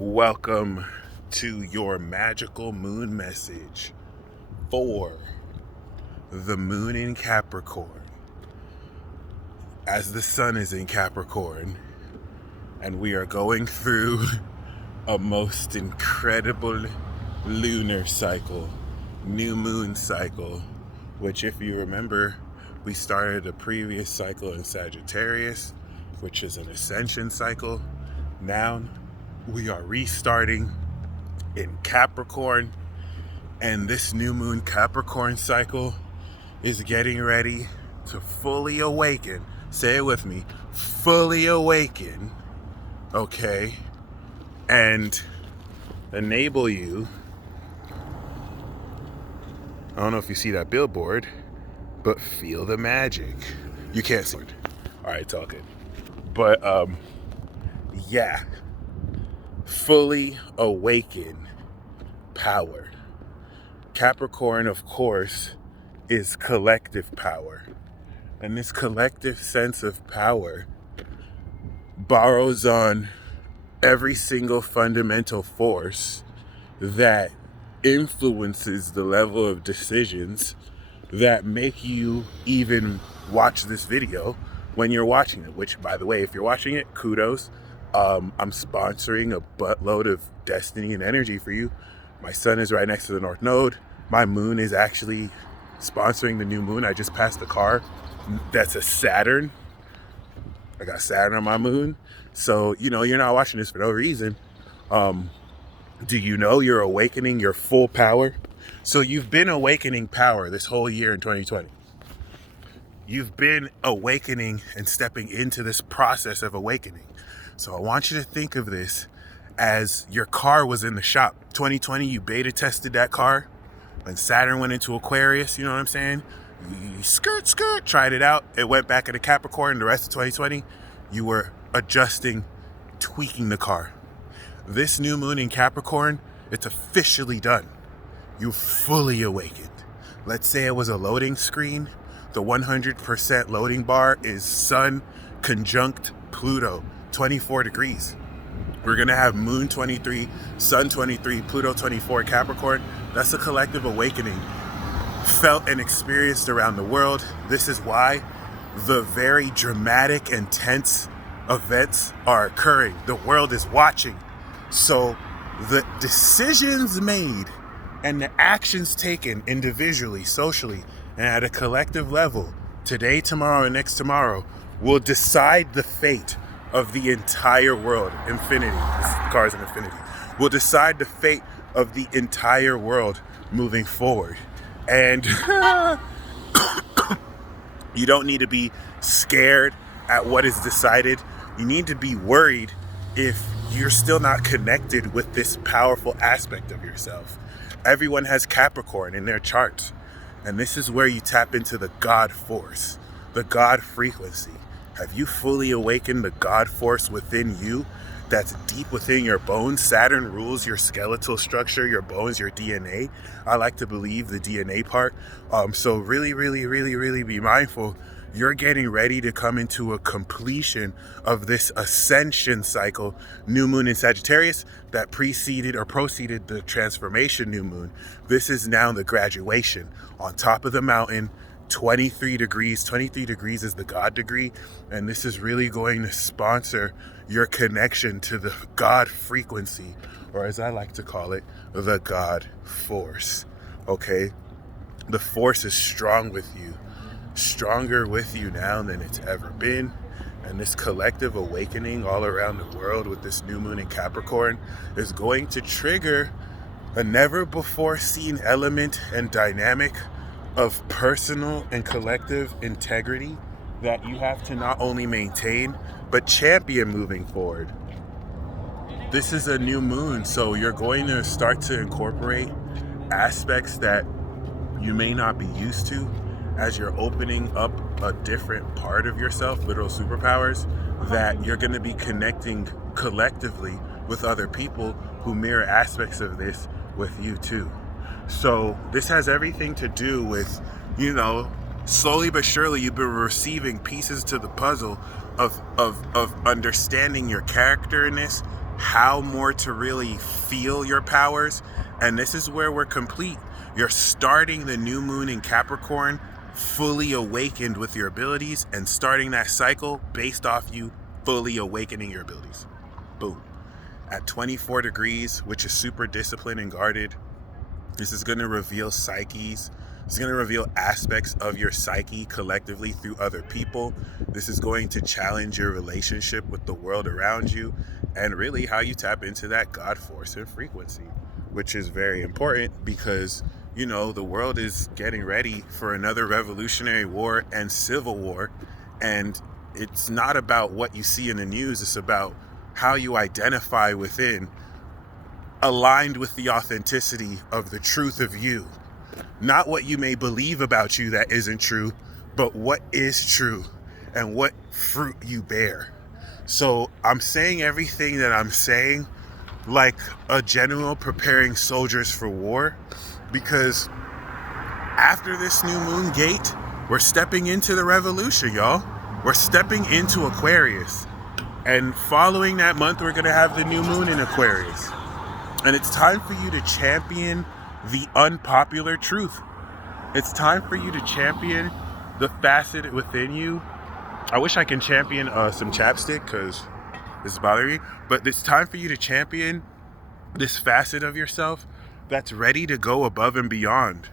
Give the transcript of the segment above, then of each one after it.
Welcome to your magical moon message for the moon in Capricorn. As the sun is in Capricorn, and we are going through a most incredible lunar cycle, new moon cycle, which, if you remember, we started a previous cycle in Sagittarius, which is an ascension cycle. Now we are restarting in Capricorn, and this new moon Capricorn cycle is getting ready to fully awaken. Say it with me, fully awaken, okay, and enable you. I don't know if you see that billboard, but feel the magic. You can't see it. All right, talk it. But yeah, fully awaken power. Capricorn, of course, is collective power. And this collective sense of power borrows on every single fundamental force that influences the level of decisions that make you even watch this video when you're watching it, which, by the way, if you're watching it, kudos. I'm sponsoring a buttload of destiny and energy for you. My sun is right next to the North Node. My moon is actually sponsoring the new moon. I just passed the car. That's a Saturn. I got Saturn on my moon. So, you're not watching this for no reason. Do you know you're awakening your full power? So you've been awakening power this whole year in 2020. You've been awakening and stepping into this process of awakening. So I want you to think of this as your car was in the shop. 2020, you beta tested that car. When Saturn went into Aquarius, you know what I'm saying? You tried it out. It went back into Capricorn. The rest of 2020, you were adjusting, tweaking the car. This new moon in Capricorn, it's officially done. You fully awakened. Let's say it was a loading screen. The 100% loading bar is Sun conjunct Pluto, 24 degrees. We're going to have Moon 23, Sun 23, Pluto 24, Capricorn. That's a collective awakening felt and experienced around the world. This is why the very dramatic and tense events are occurring. The world is watching. So the decisions made and the actions taken individually, socially, and at a collective level, today, tomorrow, and next tomorrow, will decide the fate of the entire world. Infinity, this car is an infinity, will decide the fate of the entire world moving forward. And you don't need to be scared at what is decided. You need to be worried if you're still not connected with this powerful aspect of yourself. Everyone has Capricorn in their charts. And this is where you tap into the God force, the God frequency. Have you fully awakened the God force within you that's deep within your bones? Saturn rules your skeletal structure, your bones, your DNA. I like to believe the DNA part. So really, really, really, really be mindful. You're getting ready to come into a completion of this ascension cycle, new moon in Sagittarius, that proceeded the transformation new moon. This is now the graduation on top of the mountain, 23 degrees. 23 degrees is the God degree, and this is really going to sponsor your connection to the God frequency, or as I like to call it, the God force. Okay? The force is strong with you. Stronger with you now than it's ever been. And this collective awakening all around the world with this new moon in Capricorn is going to trigger a never before seen element and dynamic of personal and collective integrity that you have to not only maintain but champion moving forward. This is a new moon, so you're going to start to incorporate aspects that you may not be used to as you're opening up a different part of yourself, literal superpowers, that you're going to be connecting collectively with other people who mirror aspects of this with you too. So this has everything to do with, slowly but surely you've been receiving pieces to the puzzle of understanding your character in this, how more to really feel your powers. And this is where we're complete. You're starting the new moon in Capricorn fully awakened with your abilities, and starting that cycle based off you fully awakening your abilities. Boom. At 24 degrees, which is super disciplined and guarded, this is going to reveal psyches. It's going to reveal aspects of your psyche collectively through other people. This is going to challenge your relationship with the world around you, and really how you tap into that God force and frequency, which is very important because, you know, the world is getting ready for another revolutionary war and civil war. And it's not about what you see in the news. It's about how you identify within, aligned with the authenticity of the truth of you. Not what you may believe about you that isn't true, but what is true and what fruit you bear. So I'm saying everything that I'm saying like a general preparing soldiers for war, because after this new moon gate, we're stepping into the revolution, y'all. We're stepping into Aquarius. And following that month, we're going to have the new moon in Aquarius. And it's time for you to champion the unpopular truth. It's time for you to champion the facet within you. I wish I can champion some chapstick because this is bothering me. But it's time for you to champion this facet of yourself that's ready to go above and beyond.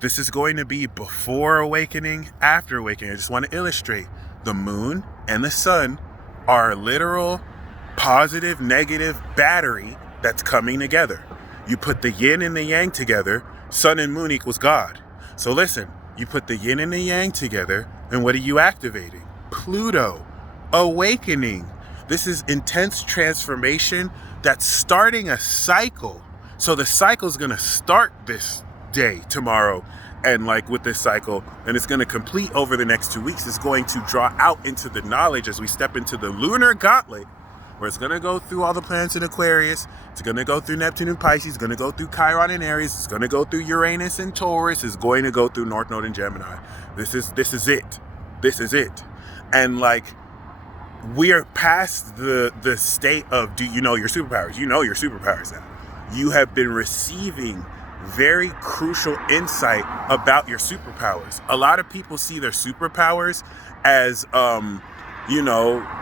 This is going to be before awakening, after awakening. I just want to illustrate. The moon and the sun are a literal positive, negative battery that's coming together. You put the yin and the yang together, sun and moon equals God. So listen, you put the yin and the yang together, and what are you activating? Pluto, awakening. This is intense transformation that's starting a cycle. So the cycle is going to start this day, tomorrow, and like with this cycle, and it's going to complete over the next 2 weeks. It's going to draw out into the knowledge as we step into the lunar gauntlet, where it's going to go through all the planets in Aquarius. It's going to go through Neptune and Pisces. It's going to go through Chiron and Aries. It's going to go through Uranus and Taurus. It's going to go through North Node and Gemini. This is it. This is it. And like, we are past the state of, do you know your superpowers? You know your superpowers now. You have been receiving very crucial insight about your superpowers. A lot of people see their superpowers as,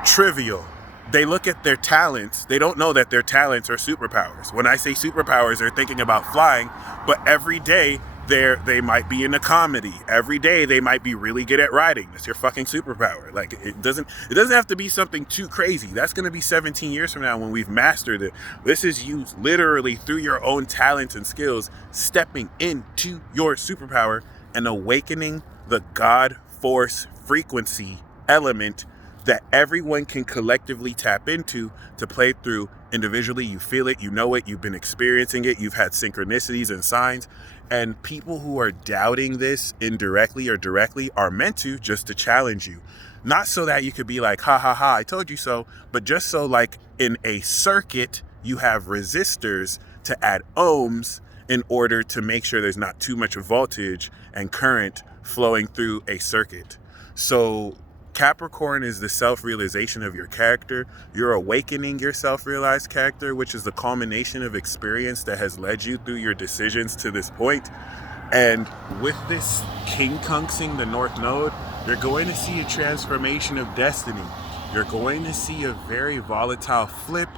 trivial. They look at their talents. They don't know that their talents are superpowers. When I say superpowers, they're thinking about flying, but every day they might be in a comedy. Every day they might be really good at writing. That's your fucking superpower. Like, it doesn't have to be something too crazy. That's going to be 17 years from now when we've mastered it. This is you literally through your own talents and skills stepping into your superpower and awakening the God force frequency element that everyone can collectively tap into to play through individually. You feel it, you know it, you've been experiencing it, you've had synchronicities and signs. And people who are doubting this indirectly or directly are meant to just to challenge you. Not so that you could be like, ha ha ha, I told you so, but just so like in a circuit, you have resistors to add ohms in order to make sure there's not too much voltage and current flowing through a circuit. So Capricorn is the self-realization of your character. You're awakening your self-realized character, which is the culmination of experience that has led you through your decisions to this point. And with this quincunxing the North Node, you're going to see a transformation of destiny. You're going to see a very volatile flip.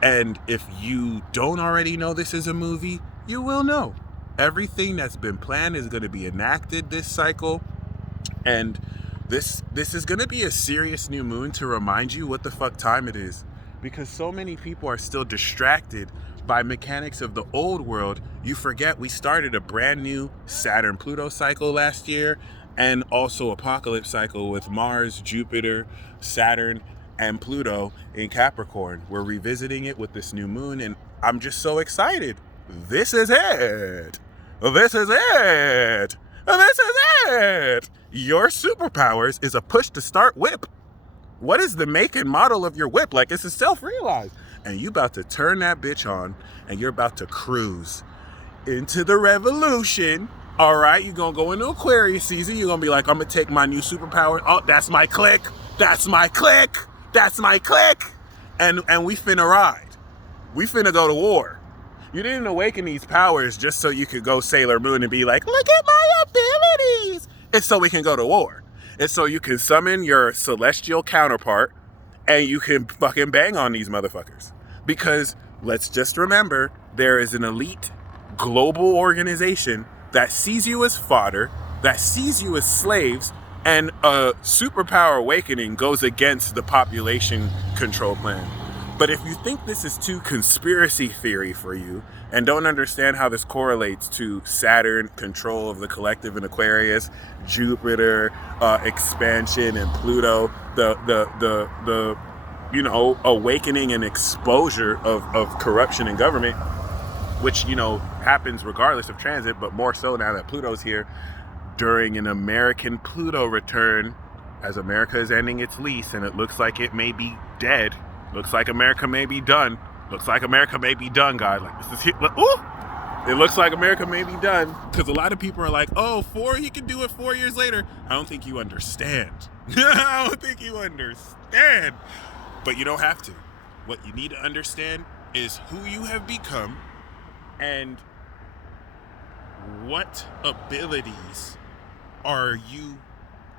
And if you don't already know this is a movie, you will know. Everything that's been planned is going to be enacted this cycle. And this is going to be a serious new moon to remind you what the fuck time it is, because so many people are still distracted by mechanics of the old world. You forget we started a brand new Saturn-Pluto cycle last year, and also apocalypse cycle with Mars, Jupiter, Saturn, and Pluto in Capricorn. We're revisiting it with this new moon, and I'm just so excited. This is it. This is it. This is it. Your superpowers is a push to start whip. What is the make and model of your whip? Like, it's a self-realized. And you about to turn that bitch on, and you're about to cruise into the revolution. All right, you're going to go into Aquarius season. You're going to be like, I'm going to take my new superpower. Oh, that's my click. That's my click. That's my click. And we finna ride. We finna go to war. You didn't awaken these powers just so you could go Sailor Moon and be like, look at my abilities. It's so we can go to war. It's so you can summon your celestial counterpart and you can fucking bang on these motherfuckers. Because let's just remember, there is an elite global organization that sees you as fodder, that sees you as slaves, and a superpower awakening goes against the population control plan. But if you think this is too conspiracy theory for you and don't understand how this correlates to Saturn, control of the collective in Aquarius, Jupiter, expansion, and Pluto, the awakening and exposure of corruption in government, which, happens regardless of transit, but more so now that Pluto's here, during an American Pluto return, as America is ending its lease and it looks like it may be dead. Looks like America may be done. Looks like America may be done, guys. Like, this is it. Ooh! It looks like America may be done. Because a lot of people are like, oh, he can do it 4 years later. I don't think you understand. I don't think you understand. But you don't have to. What you need to understand is who you have become and what abilities are you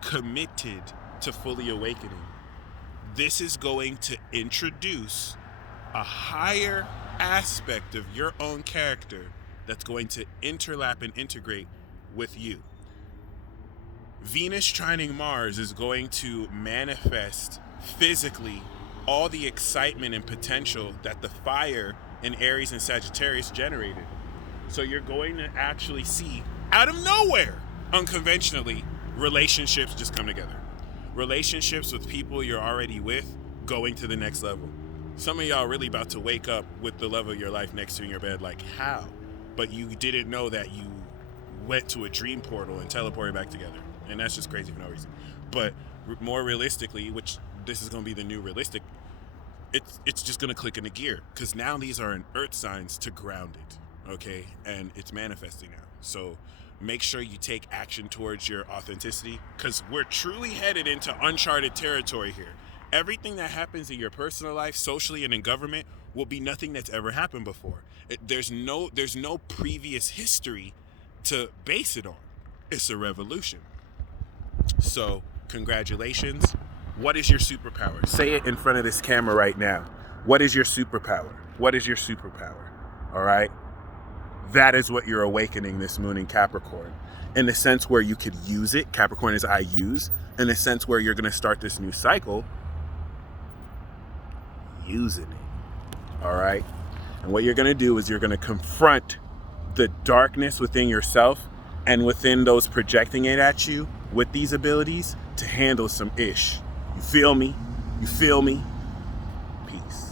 committed to fully awakening. This is going to introduce a higher aspect of your own character that's going to interlap and integrate with you. Venus trining Mars is going to manifest physically all the excitement and potential that the fire in Aries and Sagittarius generated. So you're going to actually see, out of nowhere, unconventionally, relationships just come together. Relationships with people you're already with going to the next level. Some of y'all really about to wake up with the love of your life next to you in your bed, like, how? But you didn't know that you went to a dream portal and teleported back together. And that's just crazy for no reason. But more realistically, which this is going to be the new realistic, it's just going to click into gear. Because now these are in earth signs to ground it, okay? And it's manifesting now. So make sure you take action towards your authenticity, because we're truly headed into uncharted territory here. Everything that happens in your personal life, socially, and in government will be nothing that's ever happened before. There's no previous history to base it on. It's a revolution. So, congratulations. What is your superpower? Say it in front of this camera right now. What is your superpower? What is your superpower? All right? That is what you're awakening this moon in Capricorn. In the sense where you could use it, Capricorn is I use, in the sense where you're going to start this new cycle using it. All right? And what you're going to do is you're going to confront the darkness within yourself and within those projecting it at you with these abilities to handle some ish. You feel me? You feel me? Peace.